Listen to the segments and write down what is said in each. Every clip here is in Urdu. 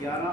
11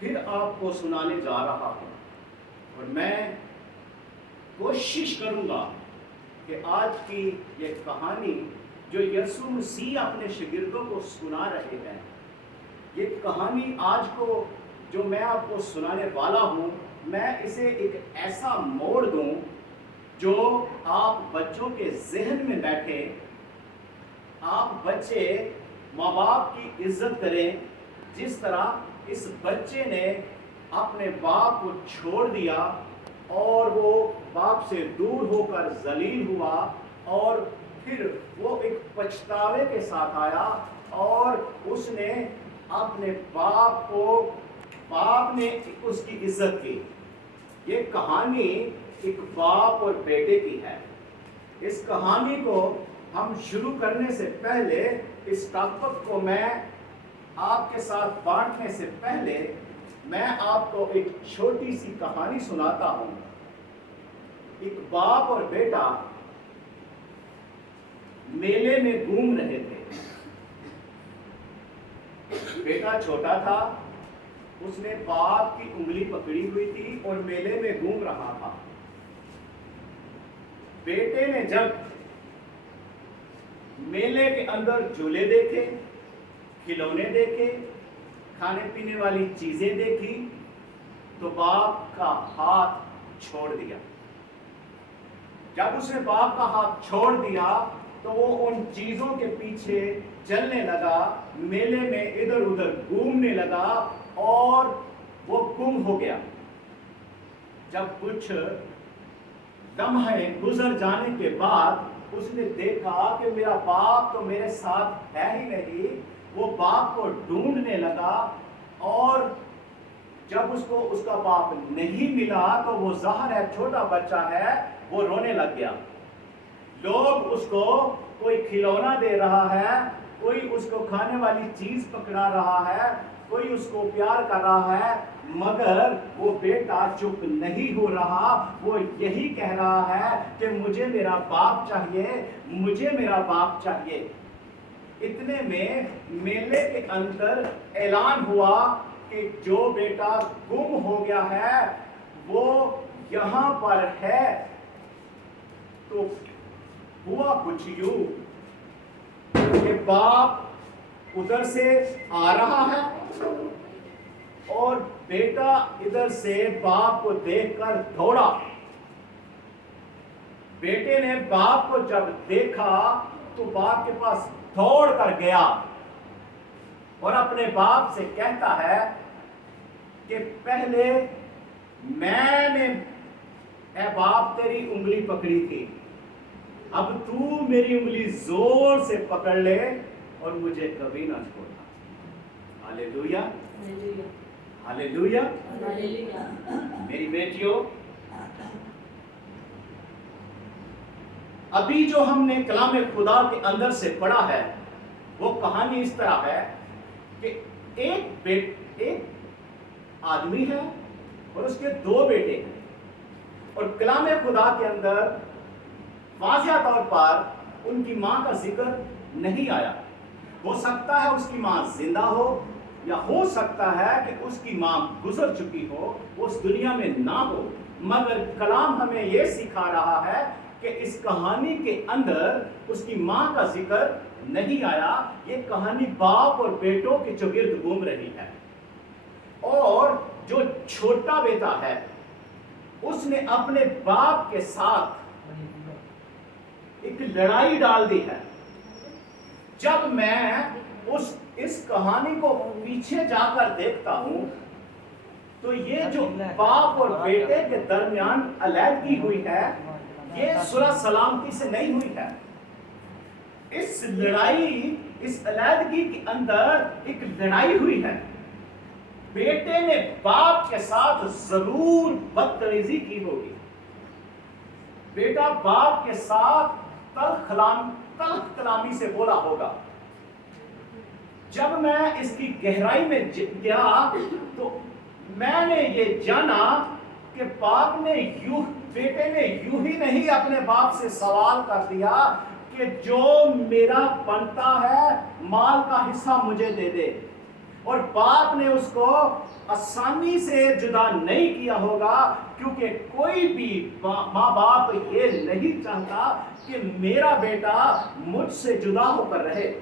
پھر آپ کو سنانے جا رہا ہوں، اور میں کوشش کروں گا کہ آج کی یہ کہانی جو یسوع مسیح اپنے شاگردوں کو سنا رہے ہیں، یہ کہانی آج کو جو میں آپ کو سنانے والا ہوں، میں اسے ایک ایسا موڑ دوں جو آپ بچوں کے ذہن میں بیٹھے، آپ بچے ماں باپ کی عزت کریں جس طرح اس بچے نے اپنے باپ کو چھوڑ دیا اور وہ باپ سے دور ہو کر ذلیل ہوا، اور پھر وہ ایک پچھتاوے کے ساتھ آیا اور اس نے اپنے باپ نے اس کی عزت کی۔ یہ کہانی ایک باپ اور بیٹے کی ہے۔ اس کہانی کو ہم شروع کرنے سے پہلے، اس ٹاپک کو میں آپ کے ساتھ بانٹنے سے پہلے، میں آپ کو ایک چھوٹی سی کہانی سناتا ہوں۔ ایک باپ اور بیٹا میلے میں گھوم رہے تھے۔ بیٹا چھوٹا تھا، اس نے باپ کی انگلی پکڑی ہوئی تھی اور میلے میں گھوم رہا تھا۔ بیٹے نے جب میلے کے اندر جھولے دیکھے، کھلونے دیکھے، کھانے پینے والی چیزیں دیکھی، تو باپ کا ہاتھ چھوڑ دیا۔ جب اس نے باپ کا ہاتھ چھوڑ دیا تو وہ ان چیزوں کے پیچھے چلنے لگا، میلے میں ادھر ادھر گھومنے لگا اور وہ گم ہو گیا۔ جب کچھ لمحے گزر جانے کے بعد اس نے دیکھا کہ میرا باپ تو میرے ساتھ ہے ہی نہیں، وہ باپ کو ڈھونڈنے لگا، اور جب اس کو اس کا باپ نہیں ملا تو وہ ظاہر ہے چھوٹا بچہ ہے، وہ رونے لگ گیا۔ لوگ اس کو کوئی کھلونا دے رہا ہے، کوئی اس کو کھانے والی چیز پکڑا رہا ہے، کوئی اس کو پیار کر رہا ہے، مگر وہ بیٹا چپ نہیں ہو رہا۔ وہ یہی کہہ رہا ہے کہ مجھے میرا باپ چاہیے، مجھے میرا باپ چاہیے۔ اتنے میں میلے کے اندر اعلان ہوا کہ جو بیٹا گم ہو گیا ہے وہ یہاں پر ہے۔ تو ہوا کچھ یوں کہ باپ ادھر سے آ رہا ہے اور بیٹا ادھر سے باپ کو دیکھ کر دوڑا۔ بیٹے نے باپ کو جب دیکھا تو باپ کے پاس دوڑ کر گیا اور اپنے باپ سے کہتا ہے کہ پہلے میں نے اے باپ تیری انگلی پکڑی تھی، اب تو میری انگلی زور سے پکڑ لے اور مجھے کبھی نہ چھوڑنا۔ ہاللیلویا، ہاللیلویا۔ میری بیٹیوں، ابھی جو ہم نے کلام خدا کے اندر سے پڑھا ہے وہ کہانی اس طرح ہے کہ ایک آدمی ہے اور اس کے دو بیٹے ہیں، اور کلام خدا کے اندر واضح طور پر ان کی ماں کا ذکر نہیں آیا۔ ہو سکتا ہے اس کی ماں زندہ ہو، یا ہو سکتا ہے کہ اس کی ماں گزر چکی ہو، وہ اس دنیا میں نہ ہو، مگر کلام ہمیں یہ سکھا رہا ہے کہ اس کہانی کے اندر اس کی ماں کا ذکر نہیں آیا۔ یہ کہانی باپ اور بیٹوں کے چرگرد گھوم رہی ہے، اور جو چھوٹا بیٹا ہے اس نے اپنے باپ کے ساتھ ایک لڑائی ڈال دی ہے۔ جب میں اس کہانی کو پیچھے جا کر دیکھتا ہوں تو یہ جو باپ اور بیٹے کے درمیان علیحدگی ہوئی ہے، یہ صلح سلامتی سے نہیں ہوئی ہے۔ اس علیحدگی کے اندر ایک لڑائی ہوئی ہے۔ بیٹے نے باپ کے ساتھ ضرور بدتمیزی کی ہوگی، بیٹا باپ کے ساتھ تلخ کلامی سے بولا ہوگا۔ جب میں اس کی گہرائی میں گیا تو میں نے یہ جانا کہ بیٹے نے یوں ہی نہیں اپنے باپ سے سوال کر دیا کہ جو میرا بنتا ہے مال کا حصہ مجھے دے دے، اور باپ نے اس کو آسانی سے جدا نہیں کیا ہوگا، کیونکہ کوئی بھی ماں باپ یہ نہیں چاہتا کہ میرا بیٹا مجھ سے جدا ہو کر رہے۔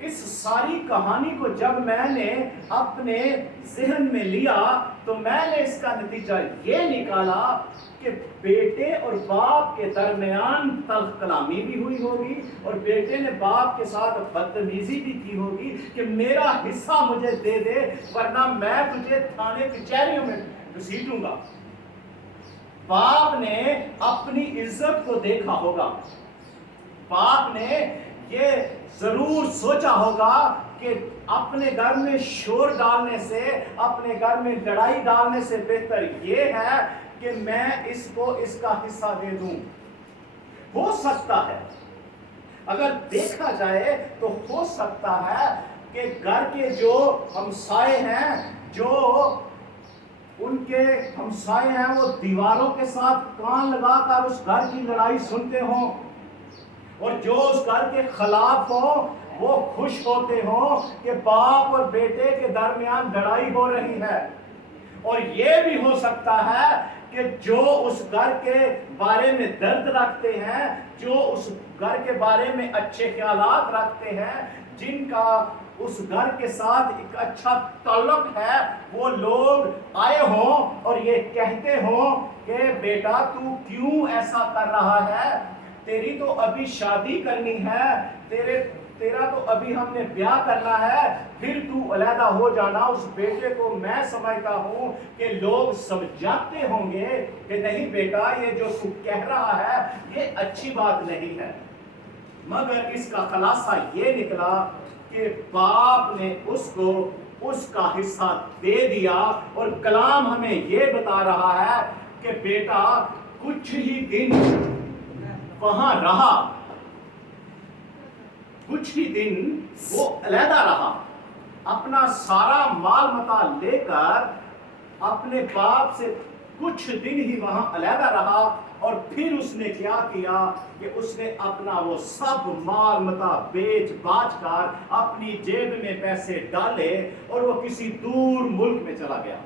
اس ساری کہانی کو جب میں نے اپنے ذہن میں لیا تو میں نے اس کا نتیجہ یہ نکالا کہ بیٹے اور باپ کے درمیان تلخ کلامی بھی ہوئی ہوگی، اور بیٹے نے باپ کے ساتھ بدتمیزی بھی کی ہوگی کہ میرا حصہ مجھے دے دے ورنہ میں تجھے تھانے کچہریوں میں گھسیٹوں گا۔ باپ نے اپنی عزت کو دیکھا ہوگا، باپ نے یہ ضرور سوچا ہوگا کہ اپنے گھر میں شور ڈالنے سے، اپنے گھر میں لڑائی ڈالنے سے بہتر یہ ہے کہ میں اس کو اس کا حصہ دے دوں۔ ہو سکتا ہے، اگر دیکھا جائے تو ہو سکتا ہے کہ گھر کے جو ہمسائے ہیں، جو ان کے ہمسائے ہیں، وہ دیواروں کے ساتھ کان لگا کر اس گھر کی لڑائی سنتے ہوں، اور جو اس گھر کے خلاف ہوں وہ خوش ہوتے ہوں کہ باپ اور بیٹے کے درمیان لڑائی ہو رہی ہے۔ اور یہ بھی ہو سکتا ہے کہ جو اس گھر کے بارے میں درد رکھتے ہیں، جو اس گھر کے بارے میں اچھے خیالات رکھتے ہیں، جن کا اس گھر کے ساتھ ایک اچھا تعلق ہے، وہ لوگ آئے ہوں اور یہ کہتے ہوں کہ بیٹا تو کیوں ایسا کر رہا ہے، تیری تو ابھی شادی کرنی ہے، تیرا تو ابھی ہم نے بیاہ کرنا ہے، پھر تو علیحدہ ہو جانا۔ اس بیٹے کو میں سمجھتا ہوں کہ لوگ سمجھاتے ہوں گے کہ نہیں بیٹا، یہ جو تو کہہ رہا ہے یہ اچھی بات نہیں ہے، مگر اس کا خلاصہ یہ نکلا کہ باپ نے اس کو اس کا حصہ دے دیا۔ اور کلام ہمیں یہ بتا رہا ہے کہ بیٹا کچھ ہی دن وہاں رہا، کچھ ہی دن وہ علیحدہ رہا، اپنا سارا مال متاع لے کر اپنے باپ سے کچھ دن ہی وہاں علیحدہ رہا، اور پھر اس نے کیا کیا کہ اس نے اپنا وہ سب مال متاع بیچ باچ کر اپنی جیب میں پیسے ڈالے اور وہ کسی دور ملک میں چلا گیا۔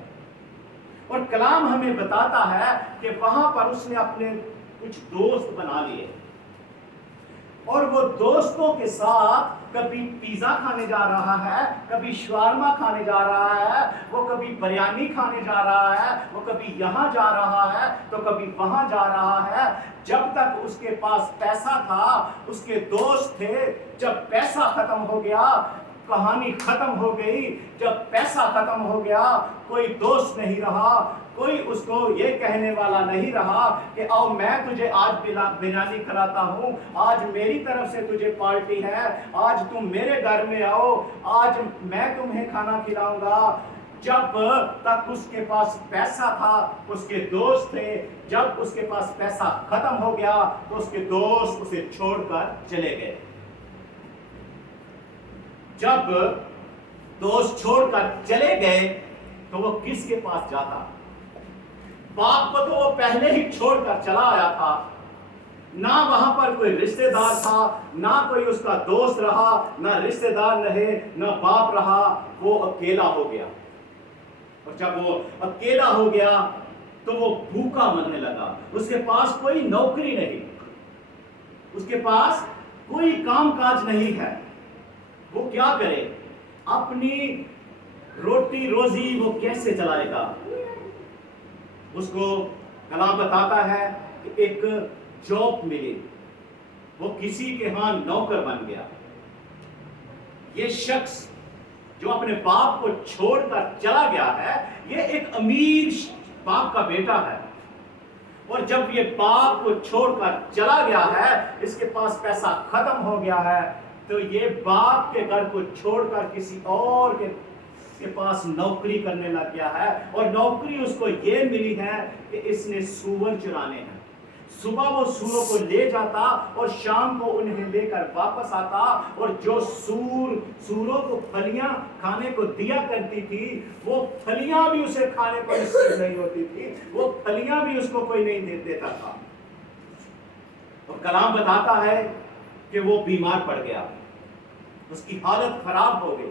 اور کلام ہمیں بتاتا ہے کہ وہاں پر اس نے اپنے کچھ دوست بنا لیے، اور وہ دوستوں کے ساتھ کبھی پیزا کھانے جا رہا ہے، کبھی شوارما کھانے جا رہا ہے، وہ کبھی بریانی کھانے جا رہا ہے، وہ کبھی یہاں جا رہا ہے تو کبھی وہاں جا رہا ہے۔ جب تک اس کے پاس پیسہ تھا، اس کے دوست تھے، جب پیسہ ختم ہو گیا کہانی ختم ہو گئی۔ جب پیسہ ختم ہو گیا کوئی دوست نہیں رہا، کوئی اس کو یہ کہنے والا نہیں رہا کہ آؤ میں تجھے آج بریانی کھلاتا ہوں، آج میری طرف سے تجھے پارٹی ہے، آج تم میرے گھر میں آؤ، آج میں تمہیں کھانا کھلاؤں گا۔ جب تک اس کے پاس پیسہ تھا اس کے دوست تھے، جب اس کے پاس پیسہ ختم ہو گیا تو اس کے دوست اسے چھوڑ کر چلے گئے۔ جب دوست چھوڑ کر چلے گئے تو وہ کس کے پاس جاتا؟ باپ کو تو وہ پہلے ہی چھوڑ کر چلا آیا تھا، نہ وہاں پر کوئی رشتہ دار تھا، نہ کوئی اس کا دوست رہا، نہ رشتہ دار رہے، نہ باپ رہا، وہ اکیلا ہو گیا۔ اور جب وہ اکیلا ہو گیا تو وہ بھوکا مرنے لگا۔ اس کے پاس کوئی نوکری نہیں، اس کے پاس کوئی کام کاج نہیں ہے، وہ کیا کرے؟ اپنی روٹی روزی وہ کیسے چلائے گا؟ اس کو کلام بتاتا ہے کہ ایک جاب ملی، وہ کسی کے ہاں نوکر بن گیا۔ یہ شخص جو اپنے باپ کو چھوڑ کر چلا گیا ہے، یہ ایک امیر باپ کا بیٹا ہے، اور جب یہ باپ کو چھوڑ کر چلا گیا ہے، اس کے پاس پیسہ ختم ہو گیا ہے، تو یہ باپ کے گھر کو چھوڑ کر کسی اور کے پاس نوکری کرنے لگ گیا ہے، اور نوکری اس کو یہ ملی ہے کہ اس نے سور چرانے ہیں۔ صبح وہ سوروں کو لے جاتا اور شام کو انہیں لے کر واپس آتا، اور جو سوروں کو پھلیاں کھانے کو دیا کرتی تھی، وہ پھلیاں بھی اسے کھانے کو نصیب نہیں ہوتی تھی، وہ پھلیاں بھی اس کو کوئی نہیں دیتا تھا۔ اور کلام بتاتا ہے کہ وہ بیمار پڑ گیا، اس کی حالت خراب ہو گئی،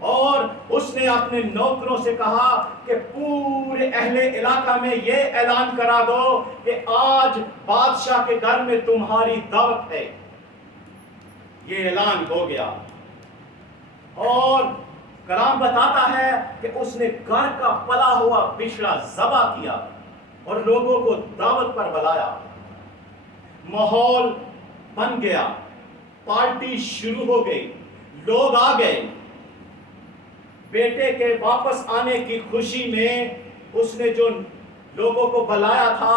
اور اس نے اپنے نوکروں سے کہا کہ پورے اہل علاقہ میں یہ اعلان کرا دو کہ آج بادشاہ کے گھر میں تمہاری دعوت ہے۔ یہ اعلان ہو گیا اور کلام بتاتا ہے کہ اس نے گھر کا پلا ہوا بچڑا ذبح کیا اور لوگوں کو دعوت پر بلایا۔ ماحول بن گیا، پارٹی شروع ہو گئی، لوگ آ گئے۔ بیٹے کے واپس آنے کی خوشی میں اس نے جو لوگوں کو بلایا تھا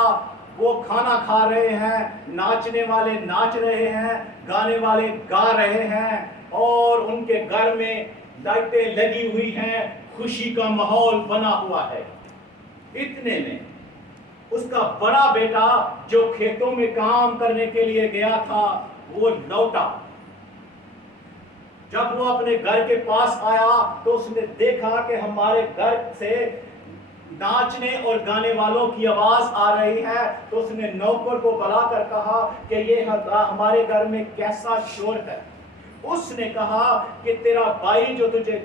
وہ کھانا کھا رہے ہیں، ناچنے والے ناچ رہے ہیں، گانے والے گا رہے ہیں، اور ان کے گھر میں لائٹیں لگی ہوئی ہیں، خوشی کا ماحول بنا ہوا ہے۔ اتنے میں اس کا بڑا بیٹا جو کھیتوں میں کام کرنے کے لیے گیا تھا وہ لوٹا۔ جب وہ اپنے گھر کے پاس آیا تو اس نے دیکھا کہ ہمارے گھر سے ناچنے اور گانے والوں کی آواز آ رہی ہے، تو اس نے نوکر کو بلا کر کہا کہ یہ ہمارے گھر میں کیسا شور ہے۔ اس نے کہا کہ تیرا بھائی جو تجھے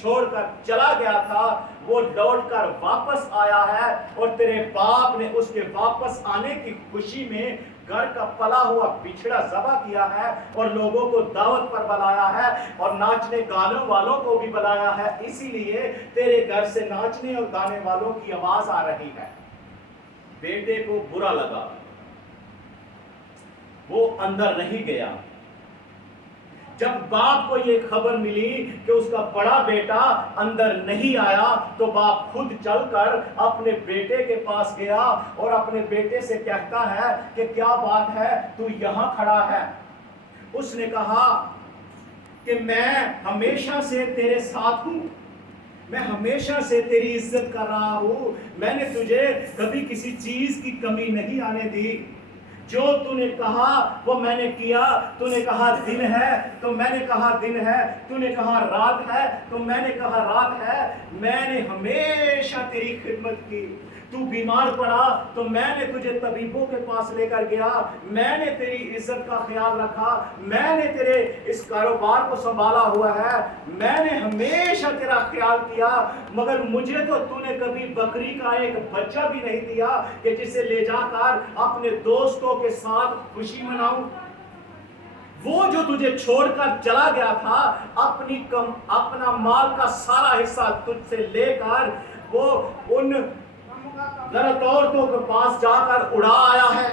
چھوڑ کر چلا گیا تھا وہ لوٹ کر واپس آیا ہے، اور تیرے باپ نے اس کے واپس آنے کی خوشی میں گھر کا پلا ہوا بچڑا ذبح کیا ہے اور لوگوں کو دعوت پر بلایا ہے اور ناچنے گانے والوں کو بھی بلایا ہے، اسی لیے تیرے گھر سے ناچنے اور گانے والوں کی آواز آ رہی ہے۔ بیٹے کو برا لگا، وہ اندر نہیں گیا۔ جب باپ کو یہ خبر ملی کہ اس کا بڑا بیٹا اندر نہیں آیا تو باپ خود چل کر اپنے بیٹے کے پاس گیا اور اپنے بیٹے سے کہتا ہے کہ کیا بات ہے، تو یہاں کھڑا ہے؟ اس نے کہا کہ میں ہمیشہ سے تیرے ساتھ ہوں، میں ہمیشہ سے تیری عزت کر رہا ہوں، میں نے تجھے کبھی کسی چیز کی کمی نہیں آنے دی، جو تو نے کہا وہ میں نے کیا، تو نے کہا دن ہے تو میں نے کہا دن ہے، تو نے کہا رات ہے تو میں نے کہا رات ہے، میں نے ہمیشہ تیری خدمت کی، تو بیمار پڑا تو میں نے تجھے طبیبوں کے پاس لے کر گیا، میں نے تیری عزت کا خیال رکھا، میں نے تیرے اس کاروبار کو سنبھالا ہوا ہے، میں نے ہمیشہ تیرا خیال کیا، مگر مجھے تو نے کبھی بکری کا ایک بچہ بھی نہیں دیا کہ جسے لے جا کر اپنے دوستوں کے ساتھ خوشی مناؤں۔ وہ جو تجھے چھوڑ کر چلا گیا تھا اپنا مال کا سارا حصہ تجھ سے لے کر وہ ان غلط عورتوں کے پاس جا کر اڑا آیا ہے،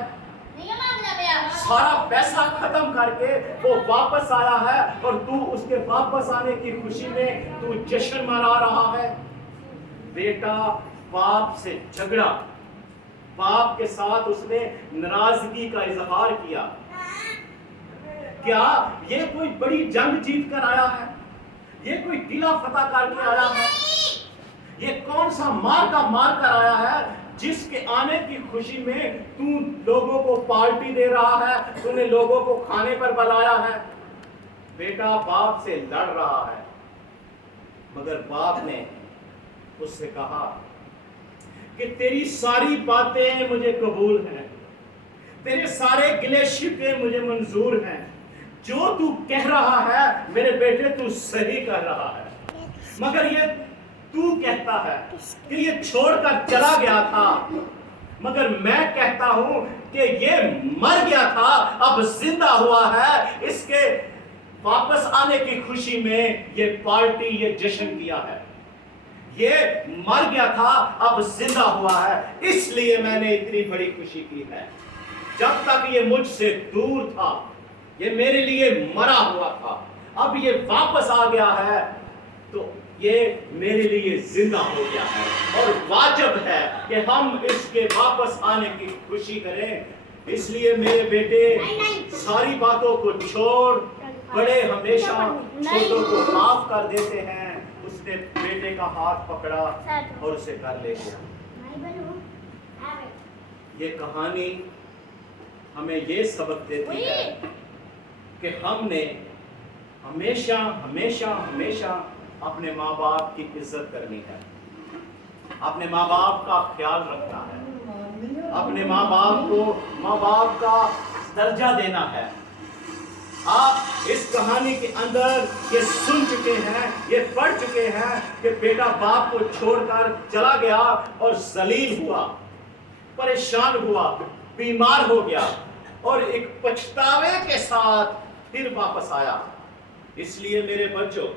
سارا پیسہ ختم کر کے وہ واپس آیا ہے، اور تو اس کے واپس آنے کی خوشی میں تو جشن منا رہا ہے۔ بیٹا باپ سے جھگڑا، باپ کے ساتھ اس نے ناراضگی کا اظہار کیا۔ کیا یہ کوئی بڑی جنگ جیت کر آیا ہے؟ یہ کوئی قلعہ فتح کر کے آیا ہے؟ یہ کون سا مار کر آیا ہے جس کے آنے کی خوشی میں تو لوگوں کو پارٹی دے رہا ہے، تو نے لوگوں کو کھانے پر بلایا ہے؟ بیٹا باپ سے لڑ رہا ہے، مگر باپ نے اس سے کہا کہ تیری ساری باتیں مجھے قبول ہیں، تیرے سارے گلے شکوے مجھے منظور ہیں، جو تو کہہ رہا ہے میرے بیٹے تو صحیح کر رہا ہے، مگر یہ تو کہتا ہے کہ یہ چھوڑ کر چلا گیا تھا، مگر میں کہتا ہوں کہ یہ مر گیا تھا اب زندہ ہوا ہے، اس کے واپس آنے کی خوشی میں یہ پارٹی یہ جشن کیا ہے۔ یہ مر گیا تھا اب زندہ ہوا ہے، اس لیے میں نے اتنی بڑی خوشی کی ہے۔ جب تک یہ مجھ سے دور تھا یہ میرے لیے مرا ہوا تھا، اب یہ واپس آ گیا ہے تو یہ میرے لیے زندہ ہو گیا ہے، اور واجب ہے کہ ہم اس کے واپس آنے کی خوشی کریں۔ اس لیے میرے بیٹے ساری باتوں کو چھوڑ، بڑے ہمیشہ چھوٹوں کو معاف کر دیتے ہیں۔ اس نے بیٹے کا ہاتھ پکڑا اور اسے گھر لے گیا۔ یہ کہانی ہمیں یہ سبق دیتی ہے کہ ہم نے ہمیشہ ہمیشہ ہمیشہ اپنے ماں باپ کی عزت کرنی ہے، اپنے ماں باپ کا خیال رکھنا ہے، اپنے ماں باپ کو ماں باپ کا درجہ دینا ہے۔ آپ اس کہانی کے اندر یہ سن چکے ہیں، یہ پڑھ چکے ہیں کہ بیٹا باپ کو چھوڑ کر چلا گیا اور ذلیل ہوا، پریشان ہوا، بیمار ہو گیا اور ایک پچھتاوے کے ساتھ پھر واپس آیا۔ اس لیے میرے بچوں،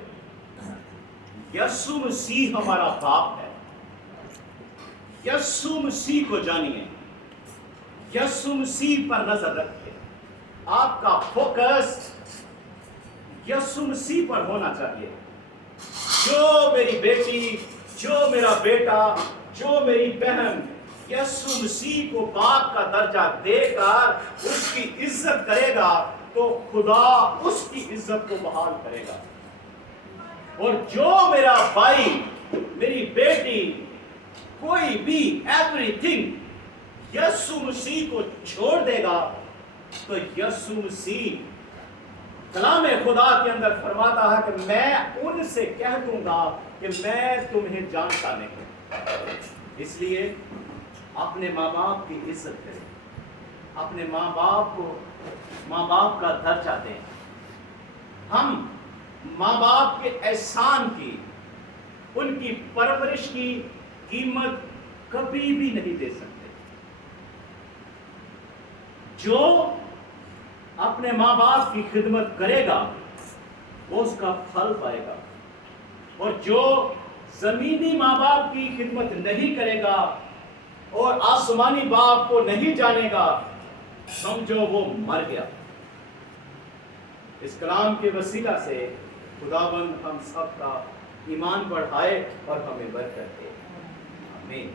یسوع مسیح ہمارا باپ ہے۔ یسوع مسیح کو جانیے، یسوع مسیح پر نظر رکھیے۔ آپ کا فوکس یسوع مسیح پر ہونا چاہیے۔ جو میری بیٹی، جو میرا بیٹا، جو میری بہن یسوع مسیح کو باپ کا درجہ دے کر اس کی عزت کرے گا تو خدا اس کی عزت کو بحال کرے گا۔ اور جو میرا بھائی، میری بیٹی، کوئی بھی ایوری تھنگ یسوع مسیح کو چھوڑ دے گا تو یسوع مسیح کلام خدا کے اندر فرماتا ہے کہ میں ان سے کہہ دوں گا کہ میں تمہیں جانتا نہیں۔ اس لیے اپنے ماں باپ کی عزت کریں، اپنے ماں باپ کا درجہ دیں۔ ہم ماں باپ کے احسان کی، ان کی پرورش کی قیمت کبھی بھی نہیں دے سکتے۔ جو اپنے ماں باپ کی خدمت کرے گا وہ اس کا پھل پائے گا، اور جو زمینی ماں باپ کی خدمت نہیں کرے گا اور آسمانی باپ کو نہیں جانے گا، سمجھو وہ مر گیا۔ اس کلام کے وسیلہ سے خداوند ہم سب کا ایمان بڑھائے اور ہمیں برکت دے۔ آمین۔